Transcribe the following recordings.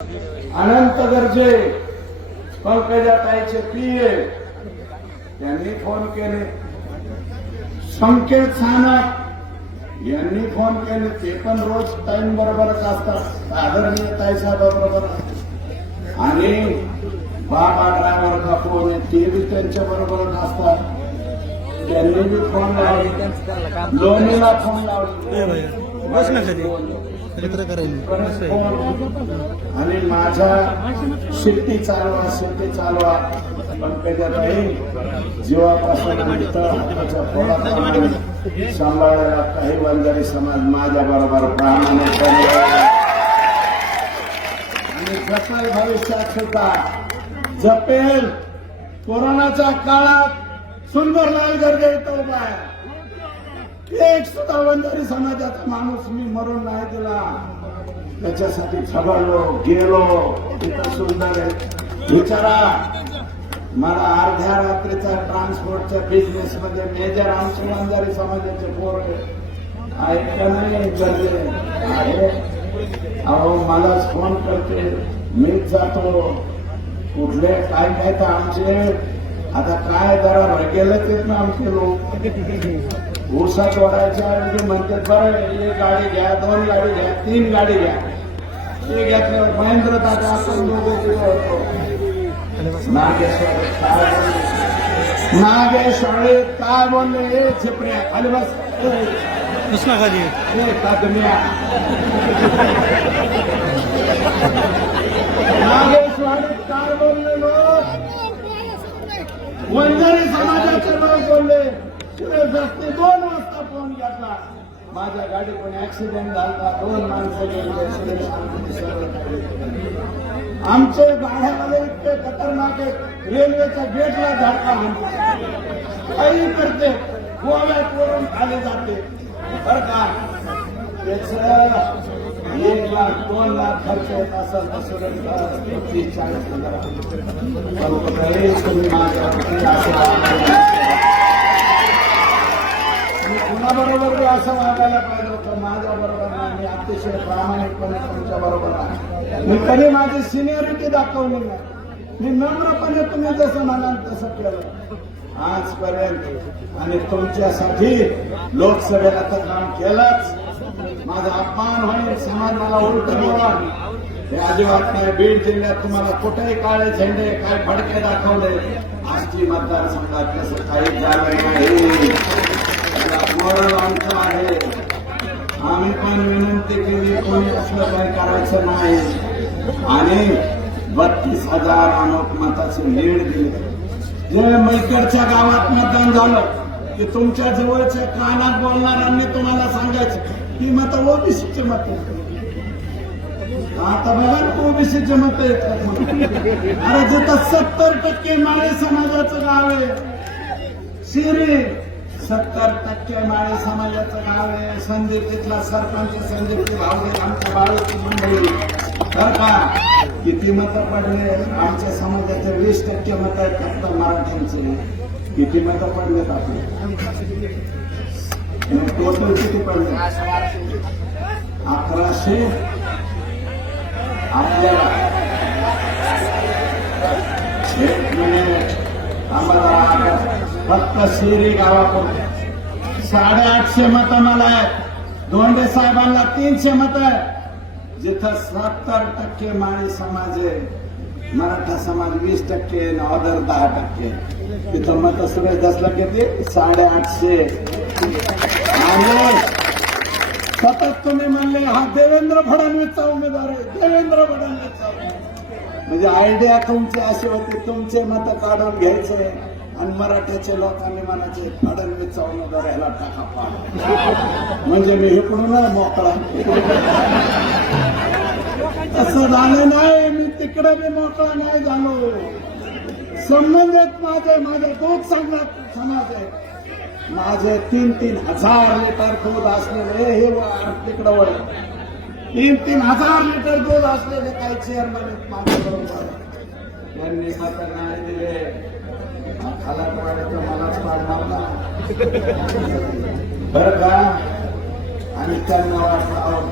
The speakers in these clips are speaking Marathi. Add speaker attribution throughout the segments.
Speaker 1: अनंत गरजे पंकजाताईचे पिये त्यांनी फोन केले. संकेत सानप यांनी फोन केले. ते पण रोज टाइम बरोबरच असतात. आदरणीय ताईसाहेब बरोबर आणि बाबा ड्रायव्हरचा फोन आहे ते बी त्यांच्या बरोबरच असतात. त्यांनी बी फोन लावले. लोणीला फोन लावले.
Speaker 2: बस
Speaker 1: आणि माझ्या शेती चालवा शेती चालवा. पंकजाताई जीवापासून हाताच्या सांभाळायला काही वंजारी समाज माझ्या बरोबर प्रामाणिकपणे आणि जपेल भविष्यात सुद्धा जपेल. कोरोनाच्या काळात सुंदरलाल गर्जे इथं उभा एक सुद्धा वंजारी समाजाचा माणूस मी मरून नाही दिला. त्याच्यासाठी झगडलो गेलो. इतकं सुंदर आहे. विचारा. मला अर्ध्या रात्रीचा ट्रान्सपोर्टच्या बिझनेस मध्ये मेजर आमचे वंजारी समाजाचे पोर ऐकलं नाही गरजे आहे. अहो मलाच फोन करते. मीच जातो. कुठले काय काय तर आमचे? आता काय जरा गेले तेच ना आमचे लोक. ऊसात वाढायच्या ऐवजी म्हणतात बरं एक गाडी घ्या दोन गाडी घ्या तीन गाडी घ्या ते घेतल्यावर महेंद्र दादा आपण दोघं नागेश्वर? नागेश्वरी काय बोलले हे चिपऱ्या खाली बस
Speaker 2: ना खाली
Speaker 1: ए, कादम्या. नागेश्वरी काय बोलले लोक वंजारी समाजाचे लोक बोलले सुरेश दस्ते दोन वाजता फोन घेतला माझ्या गाडीतून ऍक्सिडेंट झाला दोन माणसं गेले आमचे सगळं इतके खतरनाक आहे रेल्वेच्या गेटला धडका काही करते गोव्यात वरून खाली जाते. बर का? त्याच एक लाख दोन लाख खर्च येत असेल तर तीस चाळीस हजार पण तरी तुम्ही माझ्यावरती असं वागायला मी कुणाबरोबर बी असं वागायला पाहिजे होतं. माझ्या बरोबर नाही. मी अतिशय प्रामाणिकपणे तुमच्या बरोबर आहे. मी कधी माझी सिनियरिटी दाखवली नाही. मी नम्रपणे तुम्ही जसं म्हणाल तसं केलं. आजपर्यंत आणि तुमच्यासाठी लोकसभेला तर काम केलंच. माझा अपमान होईल समाजाला उलट बोलाल. हे अजिबात नाही. बीड जिल्ह्यात तुम्हाला कुठेही काळे झेंडे काय फडके दाखवले. आजची मतदारसंघात तसं काही झालं नाही. त्याला आमचं आहे आम्ही पण विनंती केली कोणी असलं काही करायचं नाही आणि बत्तीस हजार अनोख मताचे लीड दिले जे मैकेडच्या गावात मतदान झालं की तुमच्या जवळच्या कानात बोलणाऱ्यांनी तुम्हाला सांगायचं ही मतं ओबीसीचे मत आता बघा ओबीसीचे मत येतात अरे जिथं सत्तर टक्के माळी समाजाचं गाव आहे शिरी सत्तर टक्के माळी समाजाचं गाव आहे. संदीप तिथला सरपंच संदीप भावगे आमच्या बाळूची मंडळी. तर का? किती मतं पडले? आमच्या समाजाचे वीस टक्के मत आहेत फक्त मराठ्यांचे. किती मतं पडलेत आपले? टोटल किती पडले? अकराशे? आपल्याला आम्हाला फक्त शिरी गावाकडून साडेआठशे मतं मला आहेत. दोंडे साहेबांना तीनशे मत आहे जिथं सत्तर टक्के माळी समाज आहे. मराठा समाज वीस टक्के अदर दहा टक्के तिथं मत सगळे दसला किती साडेआठशे सतत तुम्ही म्हणले हा देवेंद्र फडणवीसचा उमेदवार आहे. देवेंद्र फडणवीसचा म्हणजे आयडिया तुमची अशी होती तुमचे मत काढून घ्यायचे. आणि मराठ्याच्या लोकांनी म्हणायचे फडणवीस उमेदवार ह्याला टाका पाड. म्हणजे मी इकडून नाही मोकळा. असं झालं नाही मी तिकडे मी मोकळा नाही झालो. संबंधित माझे माझे दूध संघात समाज आहे. माझे तीन तीन हजार लिटर दूध असलेले हे तिकडं वर तीन तीन हजार लिटर दूध असलेले काही चेअरमॅन आहेत माझ्याबरोबर त्यांनी मात्र नाही दिले. बर का? आणि त्यांना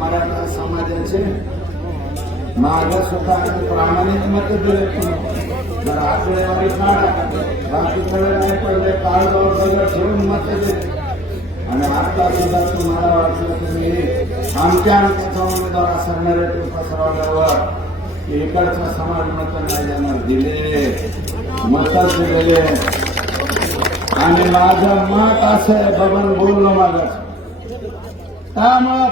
Speaker 1: मराठा समाजाचे माझ्या स्वतःचे प्रामाणिक मत दिले तुम्ही. जर आकडेवारी काढा. बाकीकडे नाही पडले काळजावर सगळं ठेवून मत दिले. आणि आता सुद्धा तुम्हाला वाटलं तुम्ही आमच्या आमच्याचा उमेदवार असा नरेटिव्ह पसरवल्यावर इकडचा समाज मत नाही. देणार दिले. मतच दिलेले. आणि माझं मत असं आहे बबन बोललो माझं. त्यामुळं